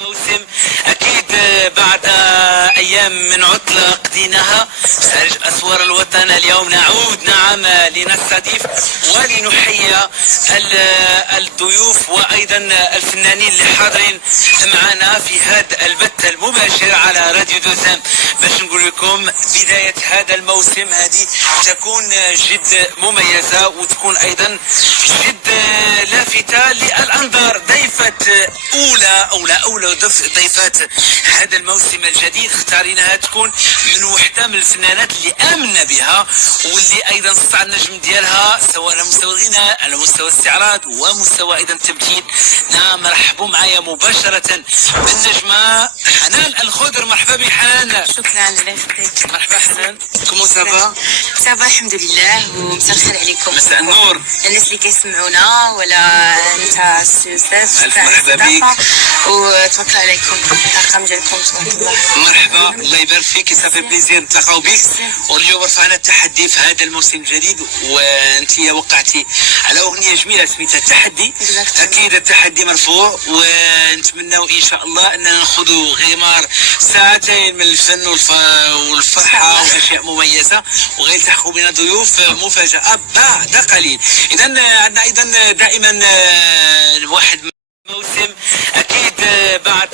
موسم أكيد بعد أيام من عطلة قضيناها خارج أسوار الوطن. اليوم نعود لنستضيف ولنحيي الضيوف وأيضا الفنانين اللي حاضرين معنا في هذا البث المباشر على راديو دوزام، باش نقول لكم بداية هذا الموسم هذه تكون جد مميزة وتكون أيضا جد لافتة للأنظار. ضيفة أولى ضيفات هذا الموسم الجديد اختاريناها تكون من وحدة من الفنانات اللي آمنا بها واللي أيضا سطع النجم ديالها سواء على مستوى الغناء على مستوى الاستعراض ومستوى أيضا التمثيل. نعم، رحبوا معايا مباشرة بالنجمة حنان الخضر. مرحبا بك حنان. شكرا، الله يخليك. مرحبا حنان، كومون سافا؟ سافا الحمد لله، ومساء الخير عليكم. مساء النور الناس اللي كيسمعونا ولا انت يوسف. الف مرحبا بك وتوكل عليكم الطاقم ديالكم تبارك الله. مرحبا، الله يبارك فيك، صافي بليزير نتلاقاو بك. واليوم رفعنا التحدي في هذا الموسم الجديد وانت وقعتي على اغنيه جميله سميتها التحدي. اكيد التحدي مرفوع ونتمناو ان شاء الله اننا ناخذوا غمار ساعتين من الفن والفرحه واشياء مميزه، وغيلتحقوا بنا ضيوف مفاجاه بعد قليل. اذا عندنا ايضا دائما واحد موسم أكيد بعد